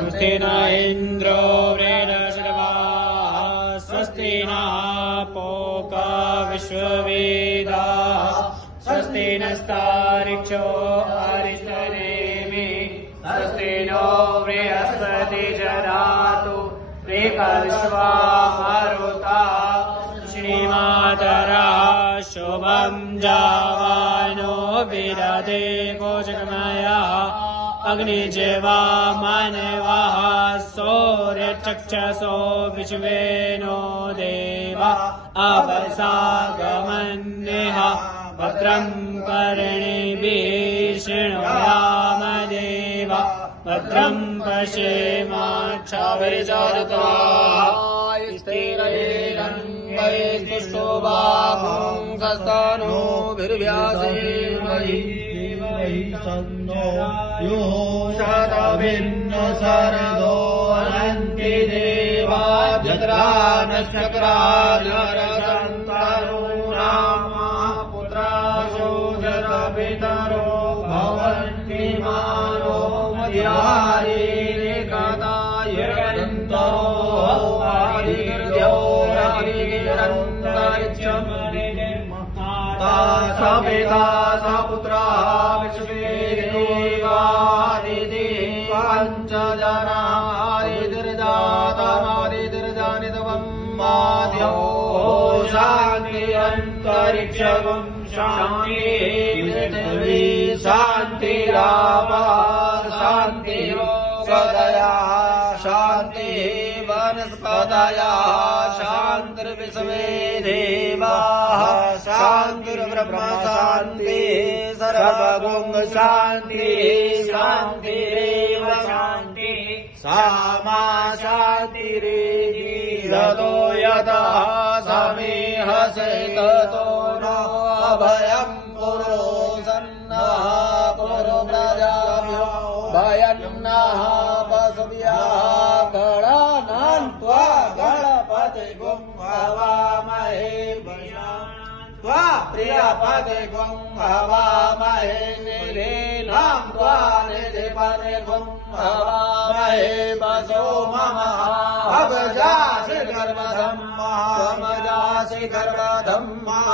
स्वस्ति न इन्द्रो वृद्धश्रवाः स्वस्ति नः पूषा विश्ववेदाः स्वस्ति नस्तार्क्ष्यो अरिष्टनेमिः स्वस्ति नो बृहस्पतिर्दधातु विश्वामरुतः श्रीमातरः शुभं जावानो विदधे कोशकमयः अग्निजेवा मानवः सौर्यचक्षसो विश्वेनो देवा अवसागमन्यः भद्रं कर्णिभिः शृणुयाम देवा भद्रं पश्येमाक्षाभिर्जरताय स्थिरैरङ्गैस्तुष्टुवापुंसस्तनोभिर्व्यासेमहि सन्नो यो शतभिन्नो शरदो अनन्ति देवा जत्रा नक्षत्राजरसन्तरूणां पुत्रासो जरपितरो भवन्ति मानो मध्यारेकदाय आदिर्द्यो सपिता सपुत्रा विश्वे देवादिदेवाञ्च जनादिर्जातनादिर्जानितवं माद्यो शान्ति अन्तरिक्षं शान्ति पृथिवी शान्तिरापः शान्तिरोषधयः शान्ति वनस्पतयः शान्तिर्विश्वे देवाः शान्तिर्ब्रह्म शान्ति सर्वगुण शान्ति शान्तिरेव शान्ति सामा शान्तिरेतो यतः समेहसे ततो न अभयं पुरो सन्नः पुरो प्रजाभ्यो भयन्नः पशुभ्यः गणानान्त्वा गणपतिगुं हवामहे त्वा प्रियपतिगुं हवामहे निलेनां त्वा निधिपतिगुं हवामहे वसो मम अवजासि गर्भधम्मा